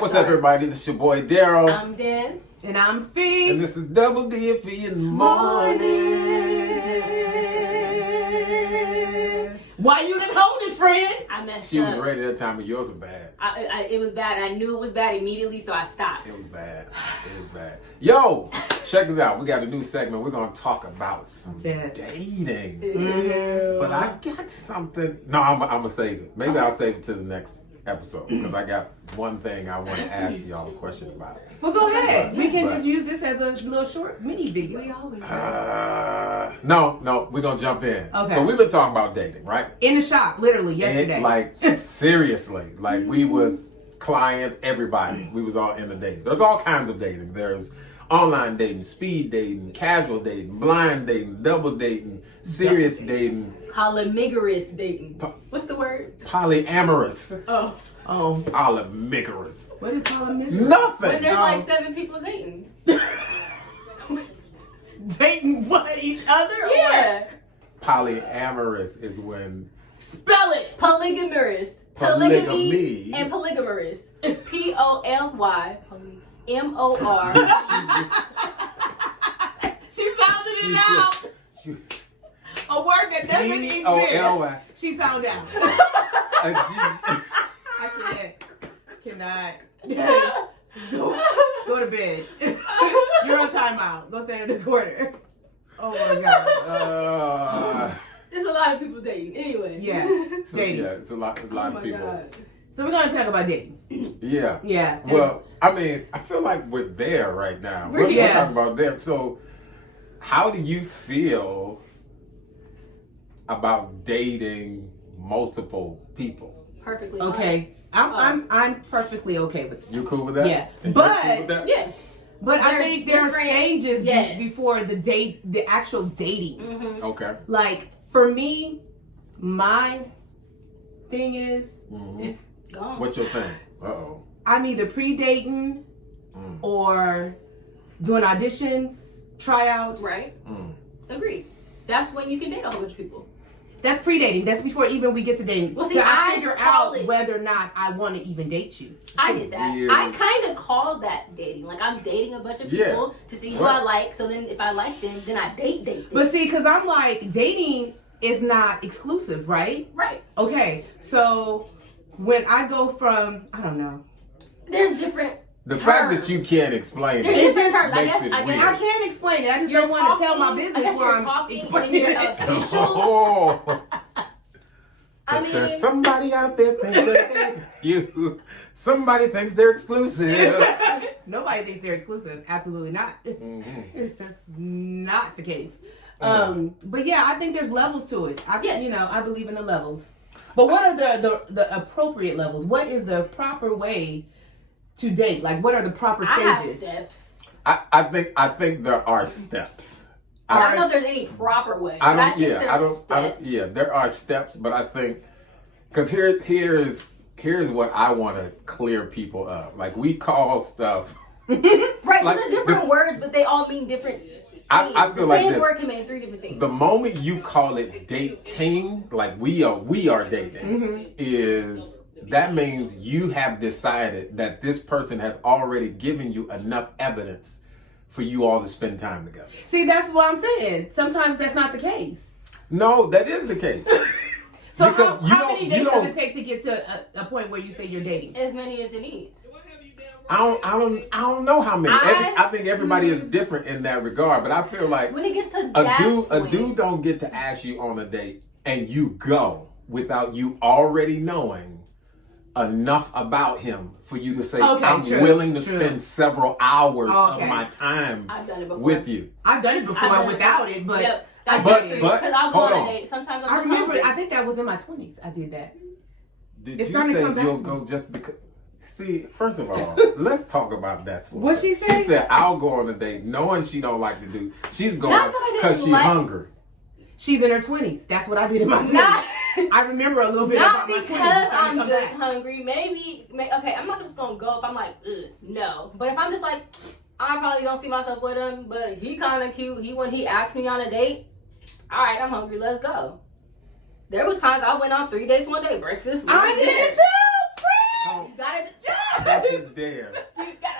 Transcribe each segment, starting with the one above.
What's up, everybody? This is your boy Daryl. I'm Des. And I'm Fee. And this is DoubleD&Fee in the morning. Why you didn't hold it, friend? I messed She up. was ready that time, but yours was bad. It was bad. I knew it was bad immediately, so I stopped. It was bad. It was bad. Yo, check this out. We got a new segment. We're going to talk about some dating. Mm-hmm. But I got something. No, I'm going to save it. Maybe I'll save it to the next episode because I got one thing I want to ask y'all a question about. Well, go ahead. We can just use this as a little short mini video. We always No, we're going to jump in. Okay. So we've been talking about dating, right? In the shop, literally, yesterday. And, like, seriously. Like, we was clients, everybody. We was all in the dating. There's all kinds of dating. There's online dating, speed dating, casual dating, blind dating, double dating, serious dating. Polyamorous dating. What's the word? Polyamorous. Oh. Polyamorous. What is polyamorous? Nothing. When there's like 7 people dating. Dating what? Each other? Yeah. Polyamorous is when... Spell it. Polygamous. Polygamy. And polygamous. POLYMOR. She sounded it out. A word that doesn't exist. She found out. I cannot. Go to bed. You're on timeout. Go stand in the corner. Oh my God. There's a lot of people dating. Anyway. Yeah. Dating. Yeah, it's a lot of people. God. So we're gonna talk about dating. Yeah. Yeah. Well, I mean, I feel like we're there right now. We're talking about them. So, how do you feel about dating multiple people? Perfectly. Okay. I'm perfectly okay with it. You cool with that? Yeah. And But- you're cool with that? Yeah. But I think there are different- stages yes. before the actual dating. Mm-hmm. Okay. Like for me, my thing is Gone. What's your thing? Uh-oh. I'm either pre-dating or doing auditions, tryouts. Right. Agreed. That's when you can date a whole bunch of people. That's pre-dating. That's before even we get to dating. Well, see, so I figure call out it- whether or not I want to even date you. I did that. weird. I kind of call that dating. Like, I'm dating a bunch of people to see who I like. So then if I like them, then I date them. But see, because I'm like, dating is not exclusive, right? Right. Okay, so when I go from, I don't know. There's different The terms. fact that you can't explain There's it different terms. makes it I weird. can't explain it. I just You're don't want to tell my talking- I business guess while you're I'm talking and explaining you're it. official. Oh. I mean, There's somebody out there thinking that you. Somebody thinks they're exclusive. Nobody thinks they're exclusive. Absolutely not. That's not the case. But yeah, I think there's levels to it. I believe in the levels. But what are the appropriate levels? What is the proper way to date? Like, what are the proper stages? I have steps. I think there are steps. I don't know if there's any proper way. I but don't. think there's steps. Yeah, there are steps, but I think because here's what I want to clear people up. Like we call stuff. Right, like, those are different words, but they all mean different things. I feel the like same this. word can mean 3 different things. The moment you call it dating, like we are dating, is that means you have decided that this person has already given you enough evidence for you all to spend time together. See, that's what I'm saying. Sometimes that's not the case. No, that is the case. So Because how many days does it take to get to a point where you say you're dating? As many as it needs. I don't know how many. I think everybody is Mm-hmm. different in that regard, but I feel like When it gets to a that dude don't get to ask you on a date and you go without you already knowing enough about him for you to say, I'm willing to spend several hours of my time I've done it before. with you. I've done it before without it, but Yep, that's But- true. but- Because I'll go hold on on. a date. Sometimes I'm I just remember. hungry. I think that was in my 20s. I did that. Did It's you starting to say come back you'll to go me. just because? See, first of all, let's talk about that. What'd she say? She said, I'll go on a date knowing she don't like to do. She's going Not that I didn't because she's like- hungry. She's in her 20s. That's what I did in my 20s. Not- I remember a little bit Not about my 20s. because It's starting I'm to come just back. hungry. Okay, I'm not just gonna go if I'm like, ugh, no. But if I'm just like, I probably don't see myself with him, but he kind of cute. When he asked me on a date, all right, I'm hungry. Let's go. There was times I went on 3 dates, 1 day, breakfast. lunch, I did dinner. too, friend. You gotta, Don't you dare.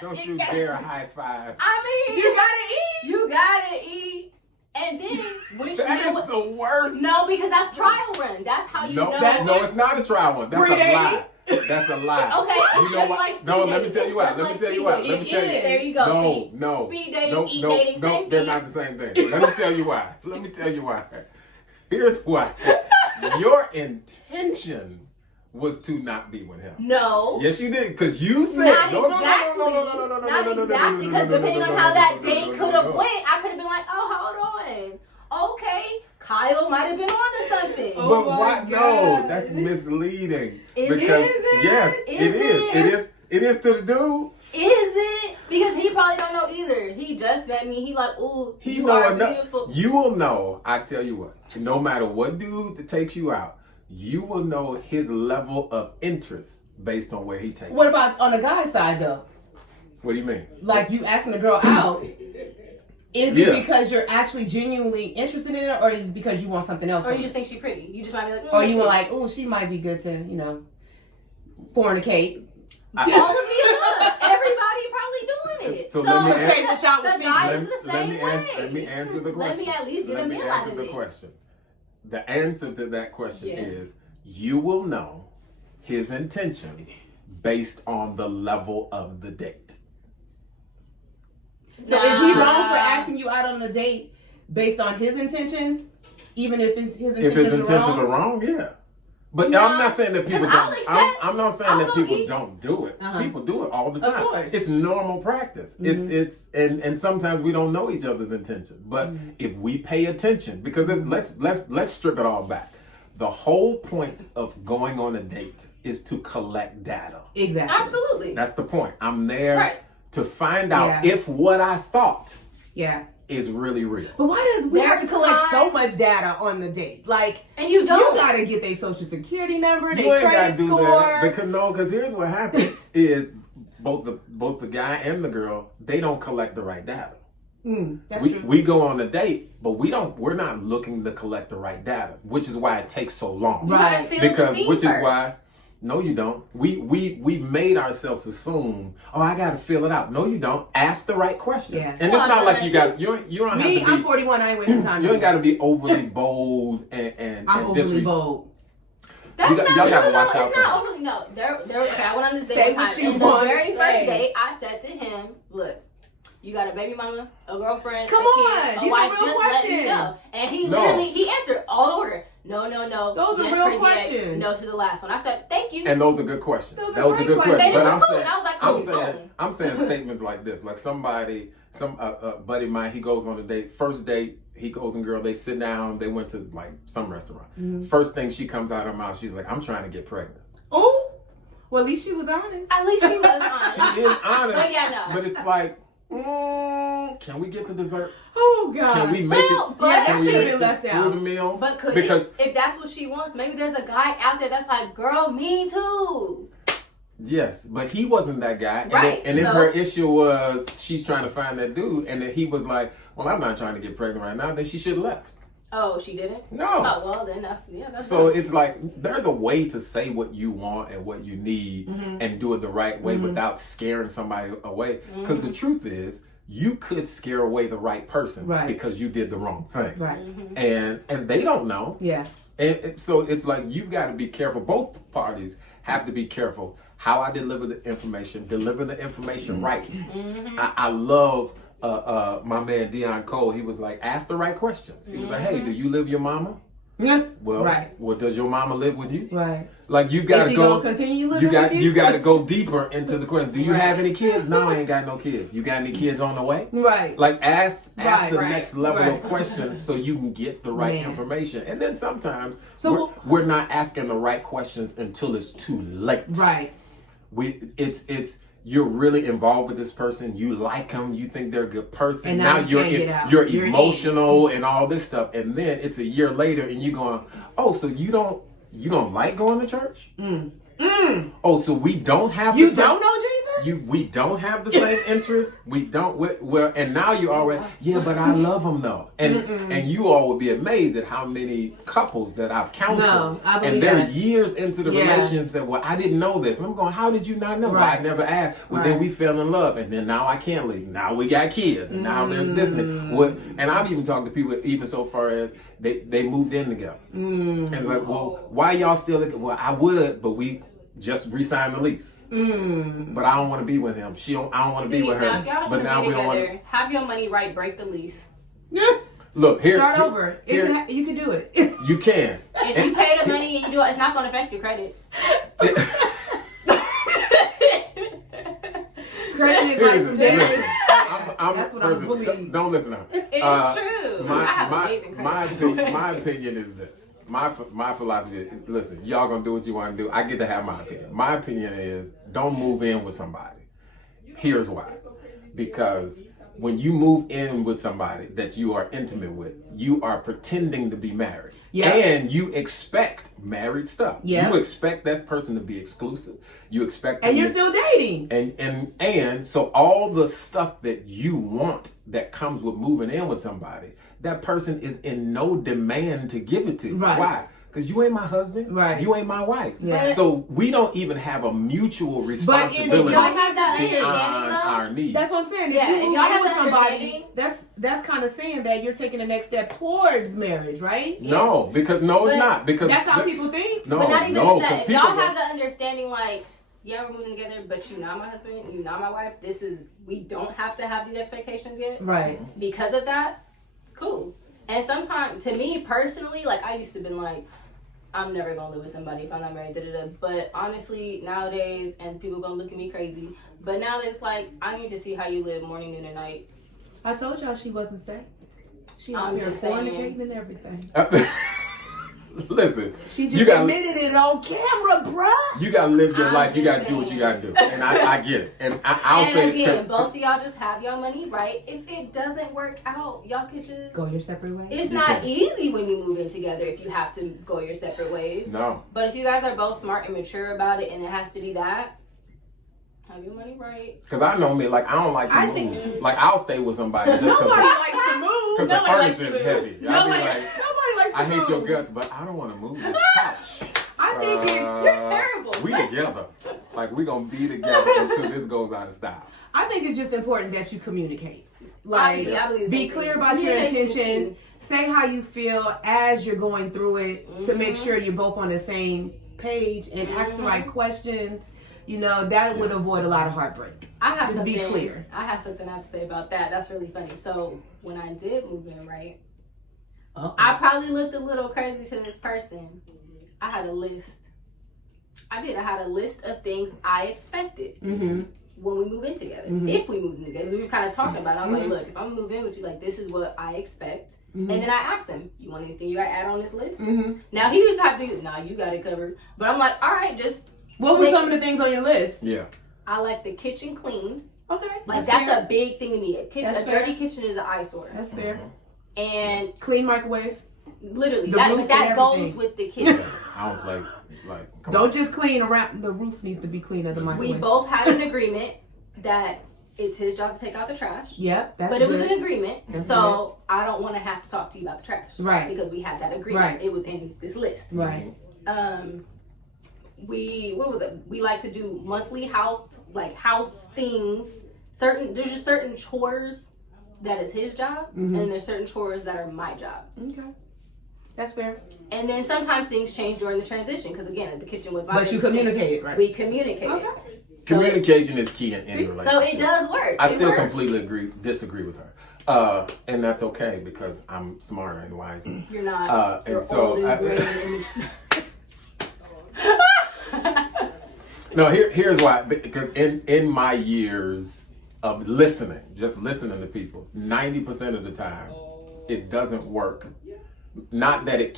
Don't you dare high five. I mean, You gotta eat. You gotta eat. And then which That is the worst. No, because that's trial run. That's how you know. No, it's not a trial one. That's a lie. That's a lie. Okay, You know what? like speed No, let me dating. tell you what. It's Let me just tell like you what. speed Let me dating. tell you. There you go. No. Speed dating, eat dating, no, same they're thing. not the same thing. Let me tell you why. Let me tell you why. Here's why. Your intention was to not be with him. No. Yes, you did, because you said Not exactly. Not exactly, because depending on how that date could have went, I could have been like, oh, hold on. Okay, Kyle might have been on to something. But Oh my what? No, God. that's misleading. Is because, it? Yes, Is it is. It is to the dude. Is it? Because he probably don't know either. He just met me. He like, ooh, He you know are enough. beautiful. You will know. I tell you what. No matter what dude that takes you out, you will know his level of interest based on where he takes you. What about on the guy's side though? What do you mean? Like you asking the girl out. Is Yeah. it because you're actually genuinely interested in it, or is it because you want something else? Or from you it? just think she's pretty. You just might be like, Or you were like, oh, she might be good to, fornicate. all of the above. Everybody probably doing it. So let me ask- the, Which out with the me. guys is the Let same me way. let me answer the question. Let me at least get Let a me meal out answer of the it. question. The answer to that question Yes. is you will know his intentions based on the level of the date. So is he wrong for asking you out on a date based on his intentions, even if his intentions, If his intentions are are wrong? wrong, yeah. But No, I'm not saying that people 'cause I'll don't. accept- I'm not saying I'll that go people eat. don't do it. Uh-huh. People do it all the Of time. course. It's normal practice. It's and sometimes we don't know each other's intentions. But if we pay attention, because let's strip it all back. The whole point of going on a date is to collect data. Exactly. Absolutely. That's the point. I'm there Right. to find out Yeah. if what I thought Yeah. is really real. But why does we have to There's collect so times- much data on the date? Like, And you don't. you gotta get their social security number, You their ain't gotta credit do score. that because here's what happens is both the guy and the girl, they don't collect the right data. That's we, true. we go on a date, but we're not looking to collect the right data, which is why it takes so long. You gotta Right. feel the Because scene which is first. why no you don't. We made ourselves assume, oh, I gotta fill it out. No, you don't. Ask the right questions. Yeah. And Well, it's not I've like done you that got you don't Me, have to I'm be 41. I ain't wasting time. you ain't gotta be overly bold and I'm overly disrespectful. bold. That's You got- not y'all true. gotta No, watch out it's for not that. overly. No, there. Okay, I went on this Say date what time. you In the want to very say. first date, I said to him, "Look, you got a baby mama, a girlfriend, Come a on, kid, a these are wife. real Just let me questions. know." And he No. literally he answered all the order. No. Those are yes, real crazy ex, questions. No to the last one. I said, "Thank you." And those are good questions. Those are Those are great good questions. questions. And it But was I'm cool. saying, And I was like, I'm cool, saying, boom. I'm saying statements like this. Like somebody, some buddy of mine, he goes on a date. First date, he goes and girl, they sit down. They went to like some restaurant. First thing she comes out of her mouth, she's like, "I'm trying to get pregnant." Oh, well, at least she was honest. At least she was honest. She is honest. But yeah, no. But it's like, can we get the dessert? Oh God. Can we make Well, it? but Yeah, that Can we should make be it left through out. the meal? But could because it, if that's what she wants, maybe there's a guy out there that's like, "Girl, me too." yes, but he wasn't that guy. Right, And then so- her issue was she's trying to find that dude, and then he was like, "Well, I'm not trying to get pregnant right now." Then she should have left. Oh, she didn't. No. Oh well, then that's So fine. it's like there's a way to say what you want and what you need and do it the right way without scaring somebody away. Because the truth is, you could scare away the right person Right. because you did the wrong thing, Right. and they don't know. Yeah. And so it's like you've got to be careful. Both parties have to be careful how I deliver the information. Deliver the information right. I love. My man Dion Cole, he was like, ask the right questions. He was like, hey, do you live with your mama? Yeah. Well, Right. well, does your mama live with you? Right. Like you got Is to she go. gonna continue living with you? You got to go deeper into the question. Do you Right. have any kids? No, I ain't got no kids. You got any kids on the way? Right. Like ask Right, the right, next level right. of questions so you can get the right Man. information. And then sometimes So we're not asking the right questions until it's too late. Right. It's you're really involved with this person. You like them. You think they're a good person. And now you you're can't get out. you're You're emotional and all this stuff. And then it's a year later, and you going, oh, so you don't like going to church? Oh, so we don't have You the same, don't know Jesus? we don't have the same interests. We don't. Well, and now you already. Yeah, but I love them though, and you all would be amazed at how many couples that I've counseled, and they're years into the relationship. Said, "Well, I didn't know this." And I'm going, "How did you not know?" Well, I never asked. Well, then we fell in love, and then now I can't leave. Now we got kids, and now there's this. And I've even talked to people, even so far as they moved in together, and it's like, well, why y'all still? Well, I would, but we just re-signed the lease. But I don't want to be with him. I don't want to be with her. Now, if y'all don't but now we don't want to have your money right. Break the lease. Look here. Start over. You can do it. You can. If you pay the money and you do it, it's not going to affect your credit. Credit advice from David. That's what I believe. Don't listen to her. It's true. I have amazing credit. My opinion is this. My philosophy is, listen, y'all gonna do what you want to do. I get to have my opinion. My opinion is, don't move in with somebody. Here's why. Because when you move in with somebody that you are intimate with, you are pretending to be married. Yeah. And you expect married stuff. Yeah. You expect that person to be exclusive. You expect and you're still dating. And so all the stuff that you want that comes with moving in with somebody, that person is in no demand to give it to you. Right. Why? Because you ain't my husband. Right. You ain't my wife. Yeah. So we don't even have a mutual responsibility. But if y'all have that understanding, our needs. That's what I'm saying. If you move in with somebody, that's kind of saying that you're taking the next step towards marriage, right? No, because it's not. Because that's how people think. No, but not even just that. If y'all have the understanding, like, yeah, we're moving together, but you're not my husband, you're not my wife. We don't have to have these expectations yet. Right. Because of that, cool. And sometimes, to me personally, like, I used to be like, I'm never gonna live with somebody if I'm not married, But honestly, nowadays, and people gonna look at me crazy, but now it's like, I need to see how you live morning, noon, and night. I told y'all she wasn't safe. She out here fornicating and everything. Listen, she just admitted it on camera, bruh. You gotta live your life. You gotta do what you gotta do, and I get it. And I'll say again, both of y'all just have your money right. If it doesn't work out, y'all could just go your separate ways. It's not easy when you move in together if you have to go your separate ways. No. But if you guys are both smart and mature about it, and it has to be that, have your money right. Because I know me, like, I don't like to move. Like, I'll stay with somebody just because. Nobody likes to move. Because the furniture is heavy. Nobody likes to I move. hate your guts, but I don't want to move this couch. I think you're terrible. We together. Like, we going to be together until this goes out of style. I think it's just important that you communicate. Like, obviously, be clear about your intentions. Say how you feel as you're going through it to make sure you're both on the same page and ask the right questions. You know, that would avoid a lot of heartbreak. I have something. Be clear. I have something I have to say about that. That's really funny. So when I did move in, right, I probably looked a little crazy to this person. I had a list. I had a list of things I expected when we move in together. If we move in together, we were kind of talking about it. I was like, look, if I'm moving in with you, like, this is what I expect. And then I asked him, you want anything you got to add on this list? Now he was happy. Nah, you got it covered. But I'm like, all right, just. What were some of the things on your list? Yeah. I like the kitchen cleaned. Okay. Like, that's a big thing to me. A dirty kitchen is an eyesore. That's fair. And clean microwave. Literally, that goes with the kitchen. I don't play. Like, don't just clean around. The roof needs to be clean of the microwave. We both had an agreement that it's his job to take out the trash. Yep, but it was an agreement, so I don't want to have to talk to you about the trash, right? Because we had that agreement. Right. It was in this list, right? What was it? We like to do monthly house things. There's just certain chores that is his job, and then there's certain chores that are my job. Okay, that's fair. And then sometimes things change during the transition because again, the kitchen was my. But you communicated, right? We communicated. Okay. So communication is key in any relationship. So it does work. I still completely disagree with her. And that's okay because I'm smarter and wiser. You're not. You're old and gray. No, here's why. Because in my years of just listening to people, 90% of the time, it doesn't work. Not that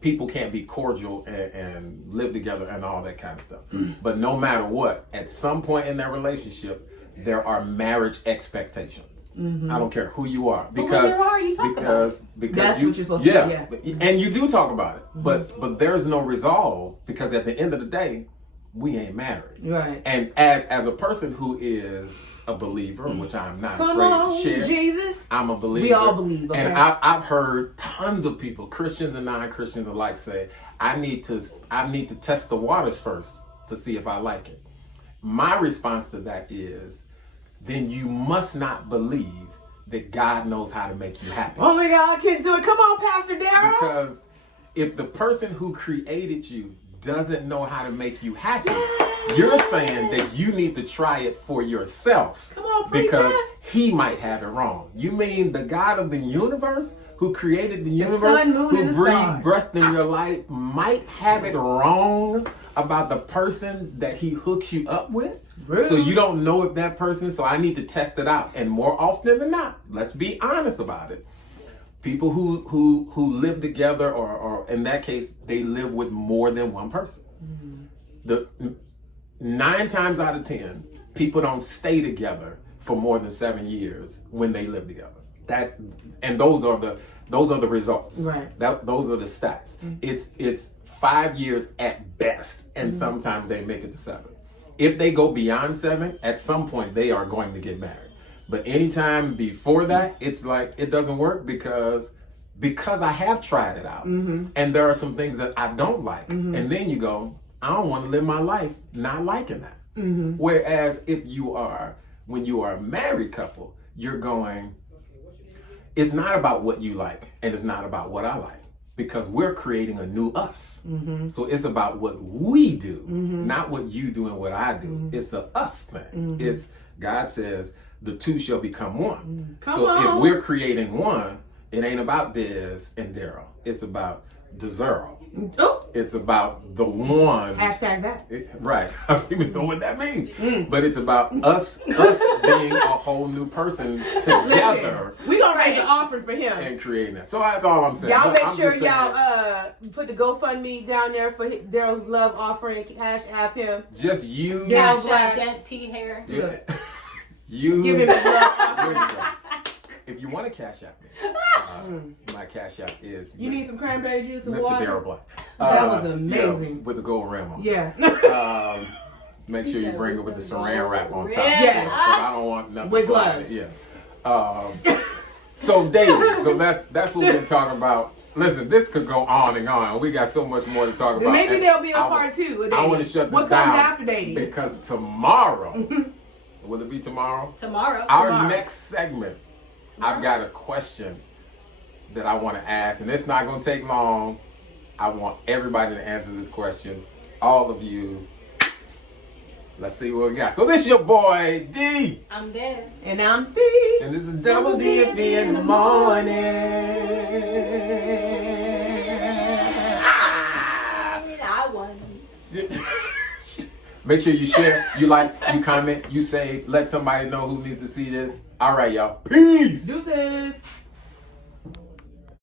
people can't be cordial and live together and all that kind of stuff. But no matter what, at some point in that relationship, there are marriage expectations. I don't care who you are, because that's what you're supposed to do. And you do talk about it, but there's no resolve because at the end of the day, we ain't married. Right. And as a person who is a believer, which I'm not Come afraid on, to share, Jesus. I'm a believer. We all believe, okay? And I've heard tons of people, Christians and non-Christians alike, say, I need to test the waters first to see if I like it. My response to that is, then you must not believe that God knows how to make you happy. Only God can do it. Come on, Pastor Darryl. Because if the person who created you doesn't know how to make you happy, you're saying that you need to try it for yourself. Come on, preacher. Because he might have it wrong. You mean the God of the universe, who created the universe, sun, moon, who and the breathed stars, breath in your life, might have it wrong about the person that he hooks you up with? Rude. So you don't know if that person, so I need to test it out. And more often than not, let's be honest about it, people who live together, or in that case, they live with more than one person. Mm-hmm. The 9 times out of 10, people don't stay together for more than 7 years when they live together. Those are the results. Right. Those are the stats. Mm-hmm. It's 5 years at best, and sometimes they make it to 7. If they go beyond 7, at some point they are going to get married. But anytime before that, it's like it doesn't work because I have tried it out, and there are some things that I don't like, and then you go, I don't want to live my life not liking that. Whereas when you are a married couple, you're going, it's not about what you like, and it's not about what I like, because we're creating a new us. So it's about what we do, not what you do and what I do. It's a us thing. It's, God says, the two shall become one. If we're creating one, it ain't about Dez and Daryl. It's about Dezerl. It's about the one. Hashtag that. Right. I don't even know what that means. But it's about us being a whole new person together. We gonna raise an offering for him and creating that. So that's all I'm saying. Y'all make sure y'all put the GoFundMe down there for Daryl's love offering. Cash app him. Just use. That's T hair. Yeah. Use. Give him the love offering. If you want to cash app me, my cash app is. You need some cranberry juice and Mr. water? Daryl Black. That was amazing. With the gold rim on. Yeah. Make sure you bring it with the saran wrap on top. Yeah. Because I don't want nothing. With gloves. Yeah. So David, that's what we're talking about. Listen, this could go on and on. We got so much more to talk about. Maybe there'll be a part 2. I want to shut this what down. What comes after dating? Because tomorrow, will it be tomorrow? Tomorrow. Our next segment, I've got a question that I want to ask, and it's not going to take long. I want everybody to answer this question. All of you. Let's see what we got. So this is your boy, D. I'm Des. And I'm Fee. And this is DoubleD&Fee in the morning. I won. Make sure you share, you like, you comment, you save. Let somebody know who needs to see this. All right, y'all. Peace. Deuces.